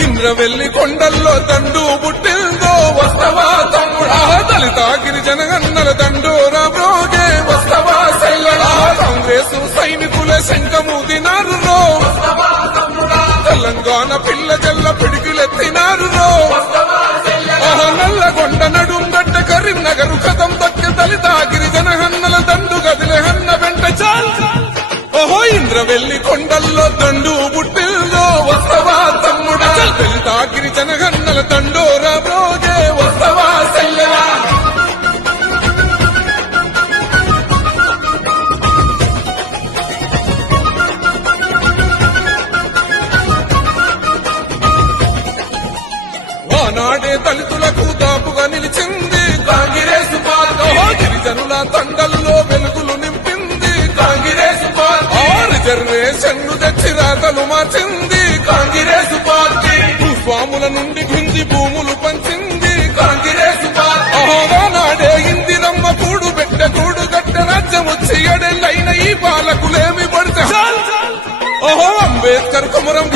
ఇంద్రవెల్లి కొండల్లో దండు పుట్టిందో వస్తవా తమ్ముడా దళిత గిరిజన గన్నల దండోరా బ్రోగే వస్తవా సెల్లడా కాంగ్రెసు సైనికుల శంఖమూదినారు రో తెలంగాణ పిల్ల జల్ల పిడికిలెత్తినారు రో నల్లగొండ నడుం గడ్డ కరీంనగరు కథం దక్కె దళిత గిరిజన హన్నల దండు గదిలే హన్న వెంట చాల్ ఓహో ఇంద్రవెల్లి కొండల్లో దండు పుట్టిందో వస్తవా తమ్ముడా దళిత గిరిజన హన్నల దండోరా బ్రోగే వస్తవా సెల్లడా ఆనాడే దళితులకు దాపుగా నిలిచింది కాంగ్రెస్ పార్టీ గిరిజనుల తండల్లో వెలుగులు నింపింది కాంగ్రెస్ పార్టీ రిజర్వేషన్లు తెచ్చి రాతలు మార్చింది కాంగ్రెస్ పార్టీ భూస్వాముల నుండి గుంజి భూములు పంచింది కాంగ్రెస్ పార్టీ నాడే ఇందిరమ్మ కూడు పెట్ట కూడు గట్ట రాజ్యం వచ్చి ఎడెళ్ళైన ఈ పాలకులేమి పడితే ఓహో అంబేద్కర్ కుమరం